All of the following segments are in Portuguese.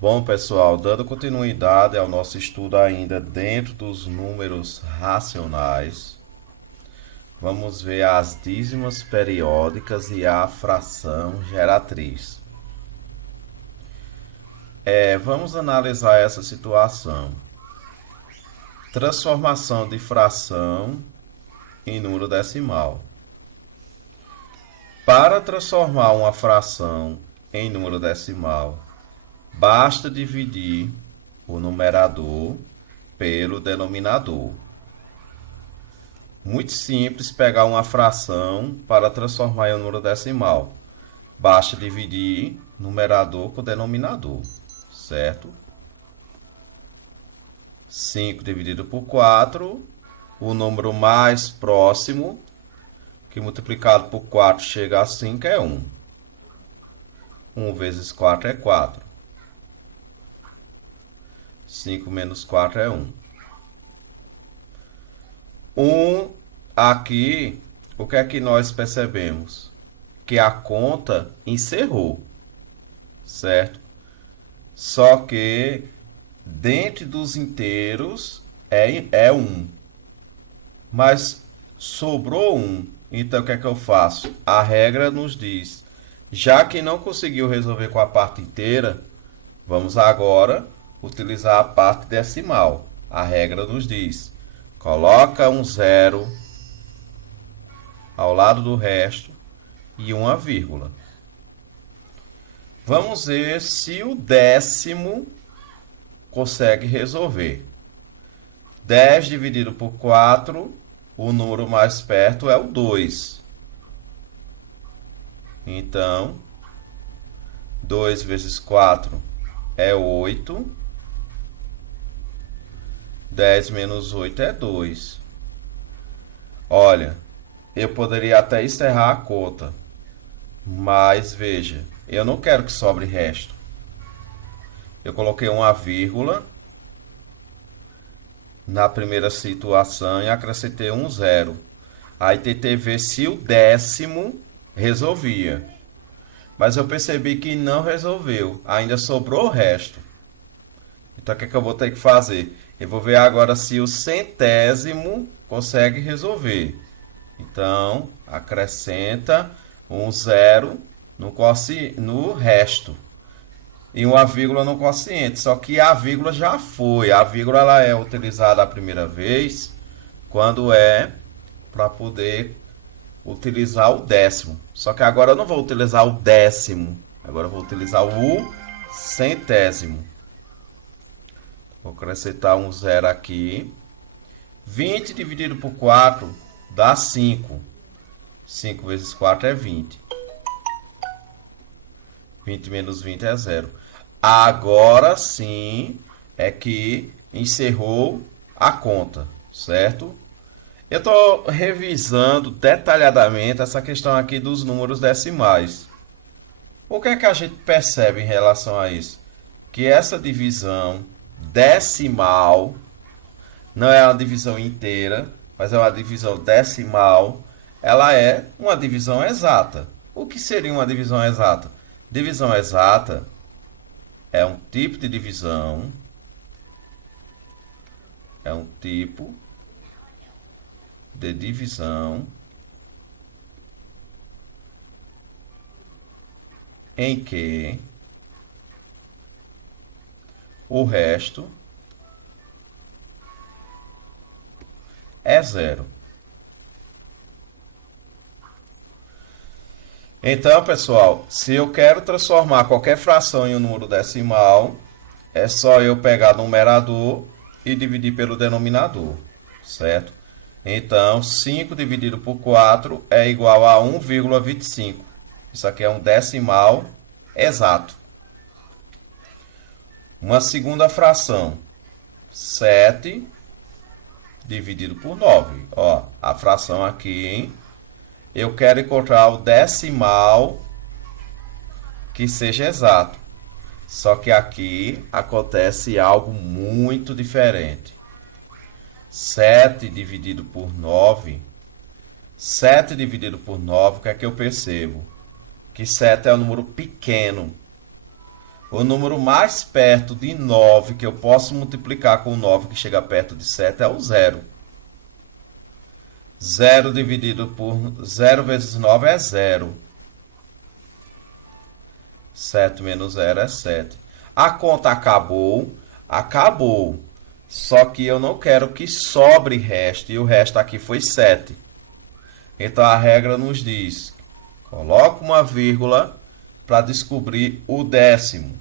Bom, pessoal, dando continuidade ao nosso estudo ainda dentro dos números racionais, vamos ver as dízimas periódicas e a fração geratriz. Vamos analisar essa situação. Transformação de fração em número decimal. Para transformar uma fração em número decimal, basta dividir o numerador pelo denominador. Muito simples pegar uma fração para transformar em um número decimal. Basta dividir numerador com denominador, certo? 5 dividido por 4, o número mais próximo, que multiplicado por 4 chega a 5, é 1. 1 vezes 4 é 4. 5 menos 4 é 1. 1 aqui, o que é que nós percebemos? Que a conta encerrou, certo? Só que dentro dos inteiros é 1. Mas sobrou 1. Então o que é que eu faço? A regra nos diz, já que não conseguiu resolver com a parte inteira, vamos agora utilizar a parte decimal. A regra nos diz, coloca um zero ao lado do resto e uma vírgula. Vamos ver se o décimo consegue resolver. 10 dividido por 4, o número mais perto é o 2. Então, 2 vezes 4 é 8. 10 menos 8 é 2. Olha, eu poderia até encerrar a conta, mas veja, eu não quero que sobre resto. Eu coloquei uma vírgula na primeira situação e acrescentei um zero. Aí tentei ver se o décimo resolvia. Mas eu percebi que não resolveu. Ainda sobrou o resto. Então o que é que eu vou ter que fazer? Eu vou ver agora se o centésimo consegue resolver. Então, acrescenta um zero no resto. E uma vírgula no quociente. Só que a vírgula já foi. A vírgula ela é utilizada a primeira vez quando é para poder utilizar o décimo. Só que agora eu não vou utilizar o décimo. Agora eu vou utilizar o centésimo. Vou acrescentar um zero aqui. 20 dividido por 4 dá 5. 5 vezes 4 é 20. 20 menos 20 é zero. Agora sim é que encerrou a conta, certo? Eu estou revisando detalhadamente essa questão aqui dos números decimais. O que é que a gente percebe em relação a isso? Que essa divisão decimal não é uma divisão inteira, mas é uma divisão decimal. Ela é uma divisão exata. O que seria uma divisão exata? Divisão exata é um tipo de divisão, é um tipo de divisão em que o resto é zero. Então, pessoal, se eu quero transformar qualquer fração em um número decimal, é só eu pegar o numerador e dividir pelo denominador, certo? Então, 5 dividido por 4 é igual a 1,25. Isso aqui é um decimal exato. Uma segunda fração, 7 dividido por 9. Ó, a fração aqui, hein? Eu quero encontrar o decimal que seja exato. Só que aqui acontece algo muito diferente. 7 dividido por 9. 7 dividido por 9, o que é que eu percebo? Que 7 é um número pequeno. O número mais perto de 9 que eu posso multiplicar com 9 que chega perto de 7 é o 0. 0 dividido por 0 vezes 9 é 0. 7 menos 0 é 7. A conta acabou. Acabou. Só que eu não quero que sobre resto. E o resto aqui foi 7. Então a regra nos diz: coloca uma vírgula para descobrir o décimo.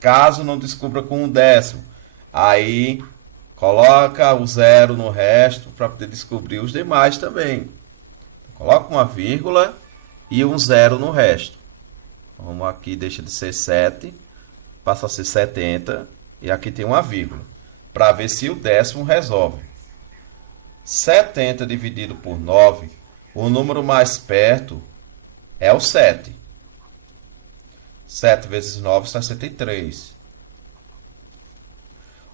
Caso não descubra com o décimo, aí coloca o 0 no resto para poder descobrir os demais também. Coloca uma vírgula e um 0 no resto. Vamos aqui, deixa de ser 7, passa a ser 70 e aqui tem uma vírgula para ver se o décimo resolve. 70 dividido por 9, o número mais perto é o 7. 7 vezes 9, 63.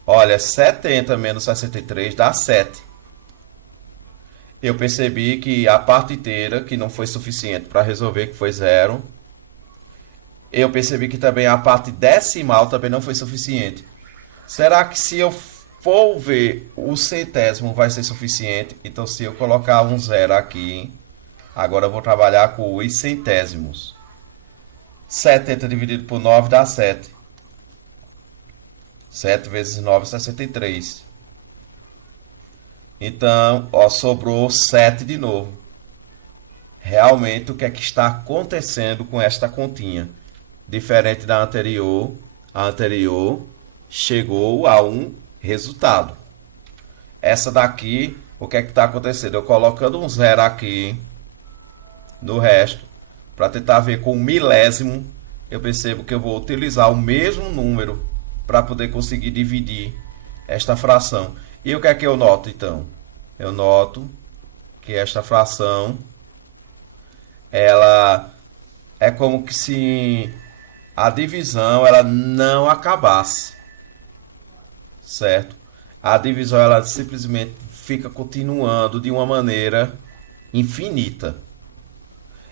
Olha, 70 menos 63 dá 7. Eu percebi que a parte inteira, que não foi suficiente para resolver, que foi 0. Eu percebi que também a parte decimal também não foi suficiente. Será que se eu for ver o centésimo vai ser suficiente? Então, se eu colocar um 0 aqui, agora eu vou trabalhar com os centésimos. 70 dividido por 9 dá 7. 7 vezes 9 é 63. Então, ó, sobrou 7 de novo. Realmente, o que é que está acontecendo com esta continha? Diferente da anterior, a anterior chegou a um resultado. Essa daqui, o que é que está acontecendo? Eu colocando um 0 aqui no resto, para tentar ver com o milésimo, eu percebo que eu vou utilizar o mesmo número para poder conseguir dividir esta fração. E o que é que eu noto, então? Eu noto que esta fração, ela é como que se a divisão ela não acabasse, certo? A divisão ela simplesmente fica continuando de uma maneira infinita.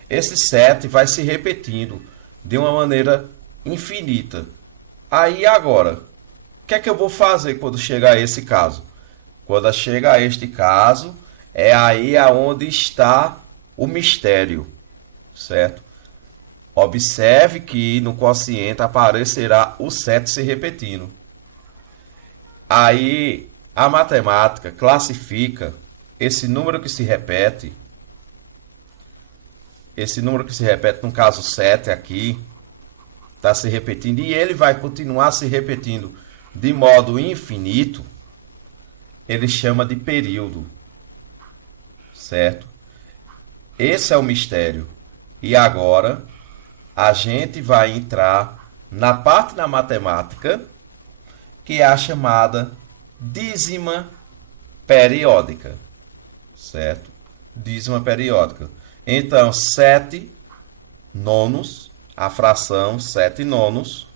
Esse 7 vai se repetindo de uma maneira infinita. Aí agora, o que é que eu vou fazer quando chegar a esse caso? Quando chega a este caso, é aí aonde está o mistério, certo? Observe que no quociente aparecerá o 7 se repetindo. Aí a matemática classifica esse número que se repete. Esse número que se repete, no caso 7 aqui, está se repetindo e ele vai continuar se repetindo de modo infinito. Ele chama de período, certo? Esse é o mistério. E agora a gente vai entrar na parte da matemática que é a chamada dízima periódica, certo? Dízima periódica. Então, 7 nonos, a fração 7 nonos,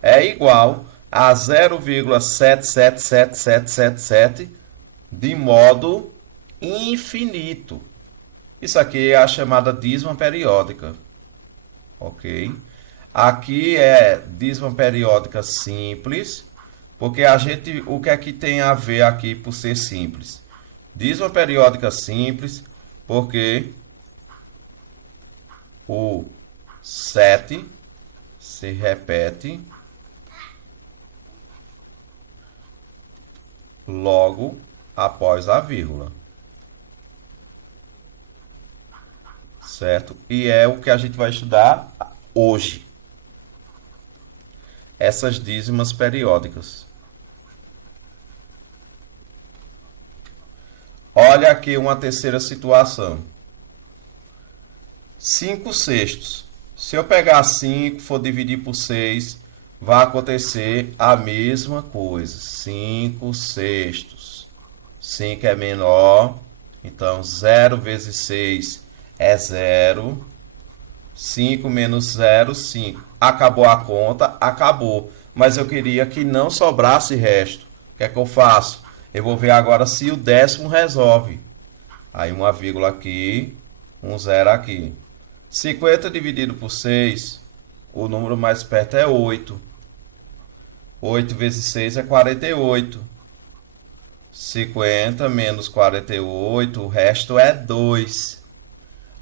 é igual a 0,77777 de modo infinito. Isso aqui é a chamada dízima periódica, ok? Aqui é dízima periódica simples, porque a gente, o que é que tem a ver aqui por ser simples? Dízima periódica simples, porque o 7 se repete logo após a vírgula, certo? E é o que a gente vai estudar hoje. Essas dízimas periódicas. Olha aqui uma terceira situação. 5 sextos. Se eu pegar 5 e for dividir por 6, vai acontecer a mesma coisa. 5 sextos. 5 é menor. Então, 0 vezes 6 é 0. 5 menos 0, 5. Acabou a conta? Acabou. Mas eu queria que não sobrasse resto. O que é que eu faço? Eu vou ver agora se o décimo resolve. Aí uma vírgula aqui, um 0 aqui. 50 dividido por 6, o número mais perto é 8. 8 vezes 6 é 48. 50 menos 48, o resto é 2.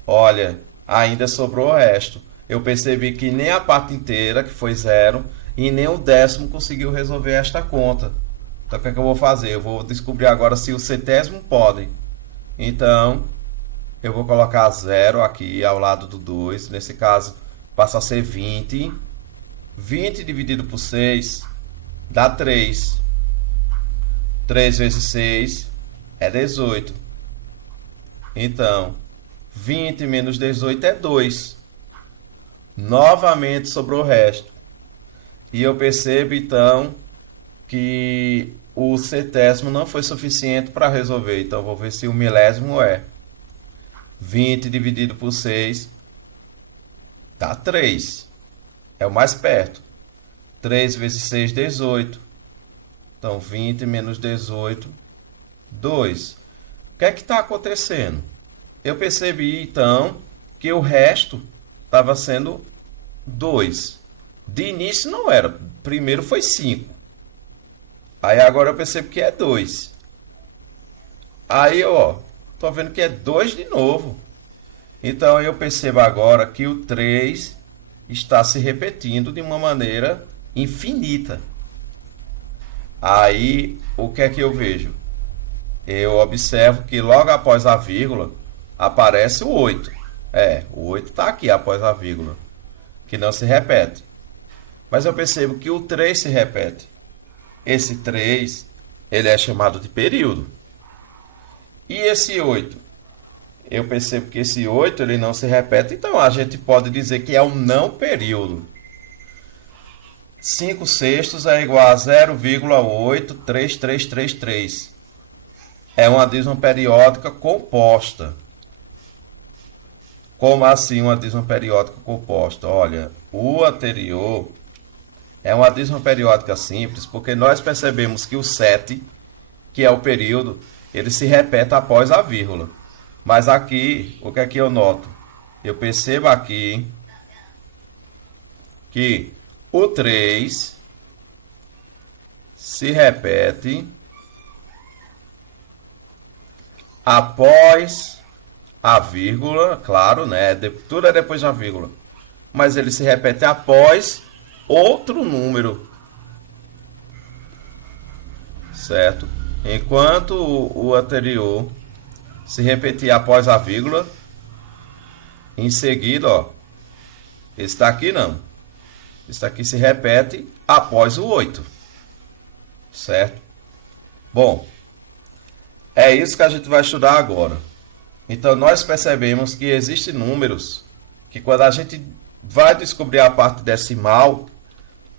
Olha, ainda sobrou o resto. Eu percebi que nem a parte inteira, que foi zero, e nem o décimo conseguiu resolver esta conta. Então o que é que eu vou fazer? Eu vou descobrir agora se o centésimo pode. Então, eu vou colocar zero aqui ao lado do 2. Nesse caso, passa a ser 20. 20 dividido por 6 dá 3. 3 vezes 6 é 18. Então, 20 menos 18 é 2. Novamente sobrou o resto. E eu percebo então que o centésimo não foi suficiente para resolver. Então vou ver se o milésimo é. 20 dividido por 6 dá 3. É o mais perto. 3 vezes 6, 18. Então 20 menos 18, 2. O que é que está acontecendo? Eu percebi então que o resto estava sendo 2. De início não era. Primeiro foi 5. Aí agora eu percebo que é 2. Aí, ó, tô vendo que é 2 de novo. Então eu percebo agora que o 3 está se repetindo de uma maneira infinita. Aí, o que é que eu vejo? Eu observo que logo após a vírgula aparece o 8. O 8 está aqui após a vírgula, que não se repete. Mas eu percebo que o 3 se repete. Esse 3, ele é chamado de período. E esse 8? Eu percebo que esse 8 ele não se repete, então a gente pode dizer que é um não período. 5 sextos é igual a 0,83333. É uma dízima periódica composta. Como assim uma dízima periódica composta? Olha, o anterior é uma dízima periódica simples, porque nós percebemos que o 7, que é o período, ele se repete após a vírgula. Mas aqui, o que é que eu noto? Eu percebo aqui que o 3 se repete após a vírgula, claro, né? Tudo é depois da vírgula. Mas ele se repete após outro número, certo? Enquanto o anterior se repetia após a vírgula, em seguida, ó, esse daqui não. Esse daqui se repete após o 8, certo? Bom, é isso que a gente vai estudar agora. Então, nós percebemos que existem números que quando a gente vai descobrir a parte decimal,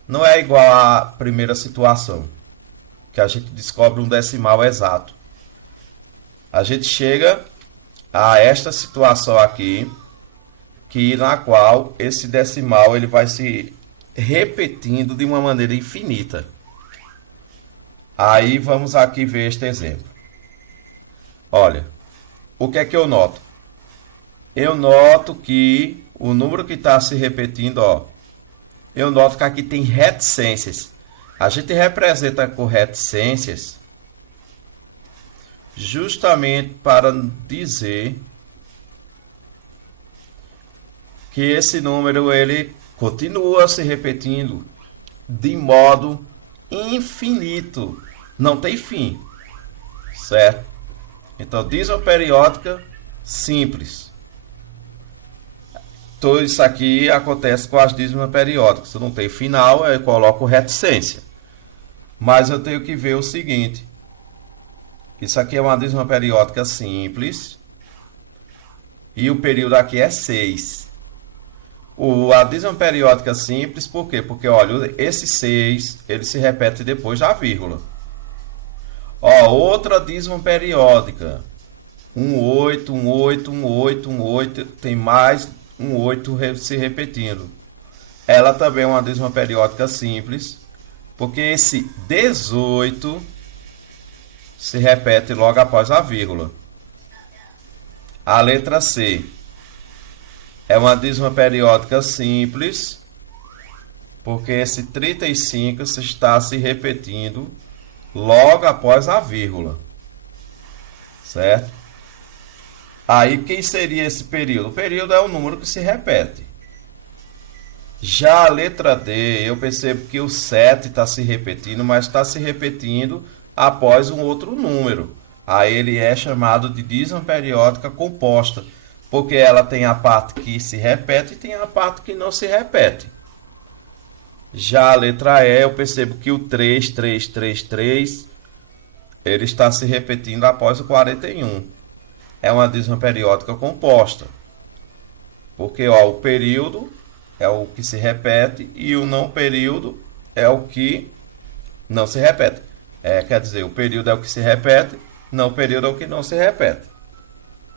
não é igual à primeira situação, que a gente descobre um decimal exato. A gente chega a esta situação aqui, na qual esse decimal ele vai se repetindo de uma maneira infinita. Aí vamos aqui ver este exemplo. Olha, o que é que eu noto? Eu noto que o número que está se repetindo, ó, eu noto que aqui tem reticências. A gente representa com reticências justamente para dizer que esse número ele continua se repetindo de modo infinito, não tem fim, certo? Então, dízima periódica simples. Tudo isso aqui acontece com as dízimas periódicas. Se não tem final, eu coloco reticência. Mas eu tenho que ver o seguinte. Isso aqui é uma dízima periódica simples. E o período aqui é 6. A dízima periódica simples, por quê? Porque, olha, esse 6, ele se repete depois da vírgula. Ó, outra dízima periódica. 8, 8, tem mais um 8 se repetindo. Ela também é uma dízima periódica simples, porque esse 18 se repete logo após a vírgula. A letra C é uma dízima periódica simples, Porque esse 35 está se repetindo logo após a vírgula. Certo? Aí, quem seria esse período? O período é o número que se repete. Já a letra D, eu percebo que o 7 está se repetindo, mas está se repetindo após um outro número. Aí ele é chamado de dízima periódica composta, porque ela tem a parte que se repete e tem a parte que não se repete. Já a letra E, eu percebo que o 3, 3, 3, 3, ele está se repetindo após o 41. É uma dízima periódica composta. Porque ó, o período é o que se repete e o não período é o que não se repete. Quer dizer, o período é o que se repete, não período é o que não se repete.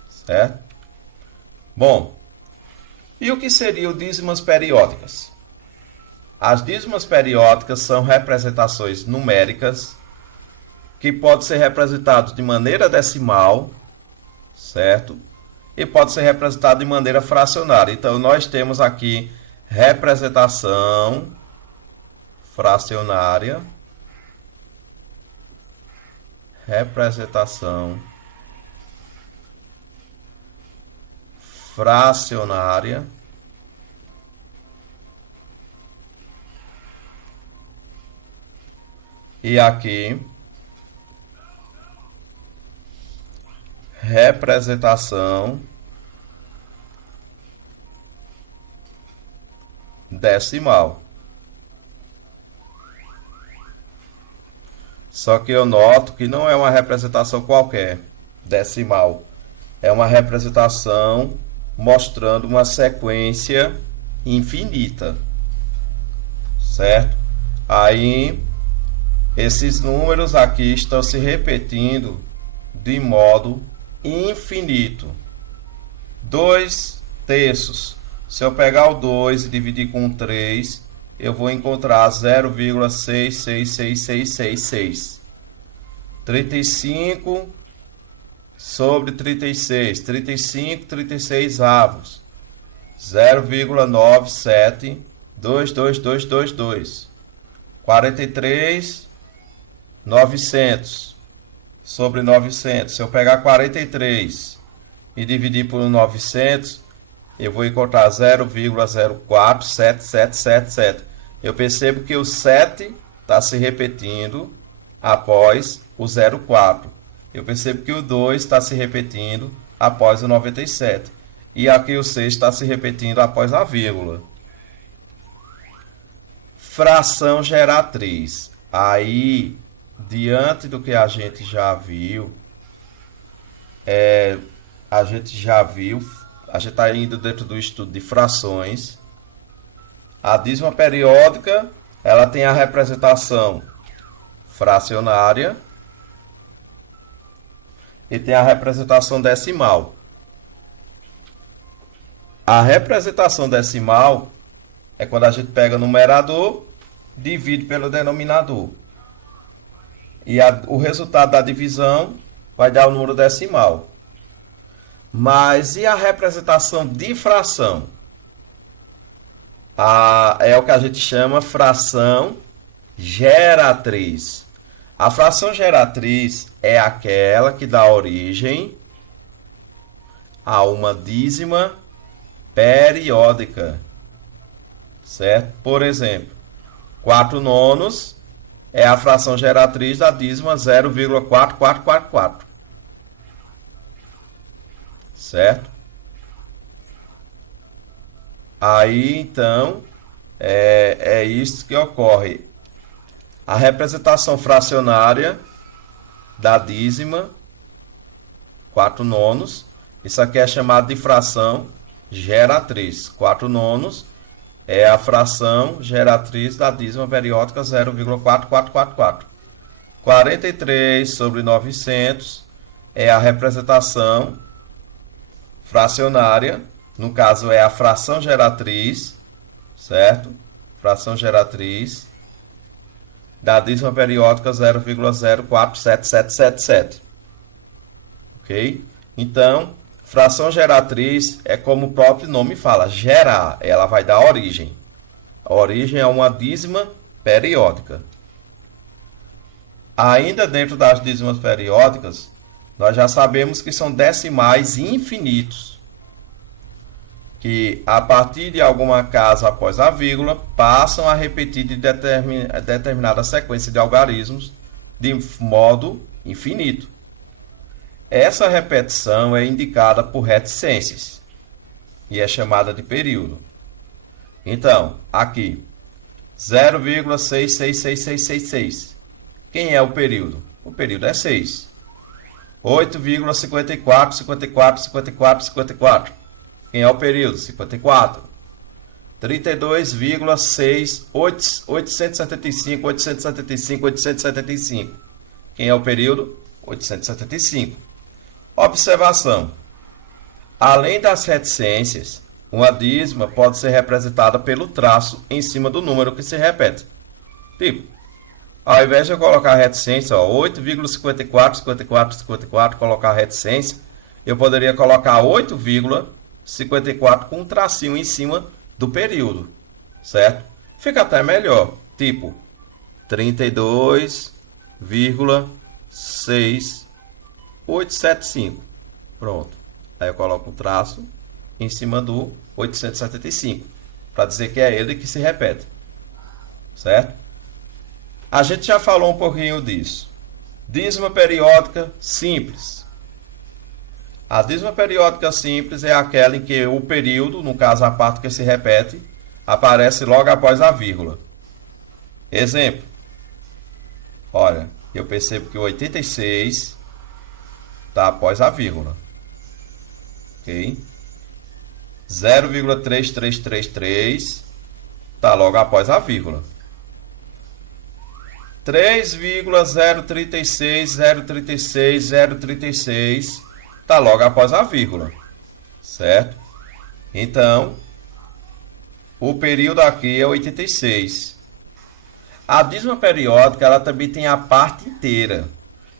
Certo? Bom, e o que seriam dízimas periódicas? As dízimas periódicas são representações numéricas que podem ser representadas de maneira decimal, certo? E pode ser representado de maneira fracionária. Então, nós temos aqui representação fracionária, representação fracionária, e aqui representação decimal. Só que eu noto que não é uma representação qualquer, decimal. É uma representação mostrando uma sequência infinita. Certo? Aí, esses números aqui estão se repetindo de modo infinito. 2 terços. Se eu pegar o 2 e dividir com 3, eu vou encontrar 0,666666. 35 sobre 36. 35, 36 avos. 0,97222222. 43, 900 sobre 900. Se eu pegar 43 e dividir por 900, eu vou encontrar 0,047777. Eu percebo que o 7 está se repetindo após o 04. Eu percebo que o 2 está se repetindo após o 97. E aqui o 6 está se repetindo após a vírgula. Fração geratriz. Aí, diante do que a gente já viu, a gente está indo dentro do estudo de frações. A dízima periódica, ela tem a representação fracionária e tem a representação decimal. A representação decimal é quando a gente pega o numerador, divide pelo denominador. E o resultado da divisão vai dar o número decimal. Mas e a representação de fração? É o que a gente chama fração geratriz. A fração geratriz é aquela que dá origem a uma dízima periódica. Certo? Por exemplo, 4 nonos é a fração geratriz da dízima 0,4444. Certo? Aí, então, é isso que ocorre. A representação fracionária da dízima 4 nonos. Isso aqui é chamado de fração geratriz. 4 nonos é a fração geratriz da dízima periódica 0,4444. 43 sobre 900 é a representação fracionária, no caso é a fração geratriz, certo? Fração geratriz da dízima periódica 0,047777. Ok? Então, fração geratriz é como o próprio nome fala, gerar, ela vai dar origem. A origem é uma dízima periódica. Ainda dentro das dízimas periódicas, nós já sabemos que são decimais infinitos, que a partir de alguma casa após a vírgula, passam a repetir de determinada sequência de algarismos de modo infinito. Essa repetição é indicada por reticências e é chamada de período. Então, aqui, 0,66666. Quem é o período? O período é 6. 8,54545454. Quem é o período? 54. 32,875. Quem é o período? 875. Observação. Além das reticências, uma dízima pode ser representada pelo traço em cima do número que se repete. Tipo, ao invés de eu colocar a reticência, 8,545454, colocar a reticência, eu poderia colocar 8,54 com um tracinho em cima do período, certo? Fica até melhor, tipo 32,6875. Pronto. Aí eu coloco o traço em cima do 875, para dizer que é ele que se repete, certo? A gente já falou um pouquinho disso. Dízima periódica simples. A dízima periódica simples é aquela em que o período, no caso a parte que se repete, aparece logo após a vírgula. Exemplo. Olha, eu percebo que o 86 está após a vírgula. Ok? 0,3333 está logo após a vírgula. 3,036036 está logo após a vírgula, certo? Então, o período aqui é 86. A dízima periódica, ela também tem a parte inteira,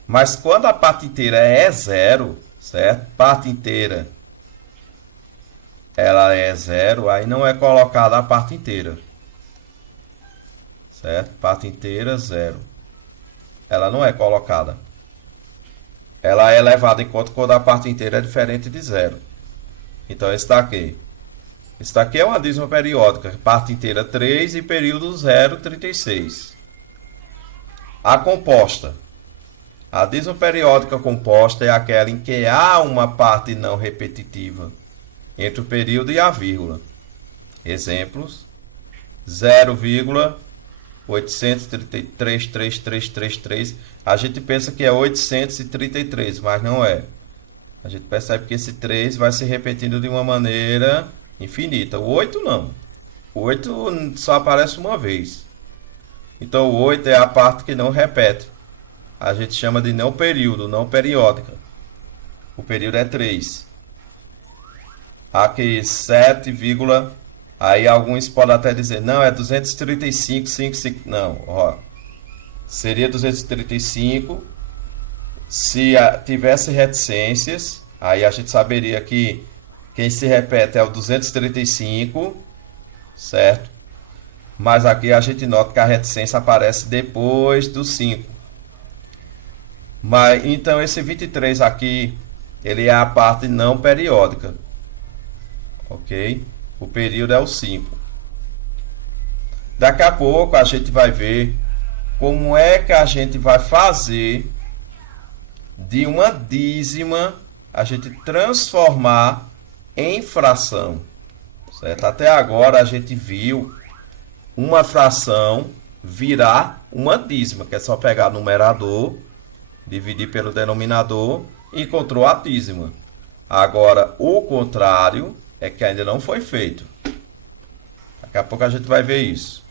mas quando a parte inteira é zero, certo? Parte inteira, ela é zero, aí não é colocada a parte inteira. Certo? Parte inteira, zero. Ela não é colocada. Ela é levada em conta quando a parte inteira é diferente de zero. Então, esse daqui. Esse daqui é uma dízima periódica. Parte inteira 3 e período 0,36. A composta. A dízima periódica composta é aquela em que há uma parte não repetitiva entre o período e a vírgula. Exemplos. 0,8333333. A gente pensa que é 833, mas não é. A gente percebe que esse 3 vai se repetindo de uma maneira infinita. O 8 não. O 8 só aparece uma vez. Então o 8 é a parte que não repete. A gente chama de não período, não periódica. O período é 3. Aqui 7, aí alguns podem até dizer, não, é 235,55. Não, ó. Seria 235 se tivesse reticências. Aí a gente saberia que quem se repete é o 235, certo? Mas aqui a gente nota que a reticência aparece depois do 5. Mas, então esse 23 aqui, ele é a parte não periódica. Ok? O período é o 5. Daqui a pouco a gente vai ver como é que a gente vai fazer de uma dízima a gente transformar em fração. Certo? Até agora a gente viu uma fração virar uma dízima, que é só pegar o numerador, dividir pelo denominador e encontrou a dízima. Agora, o contrário é que ainda não foi feito. Daqui a pouco a gente vai ver isso.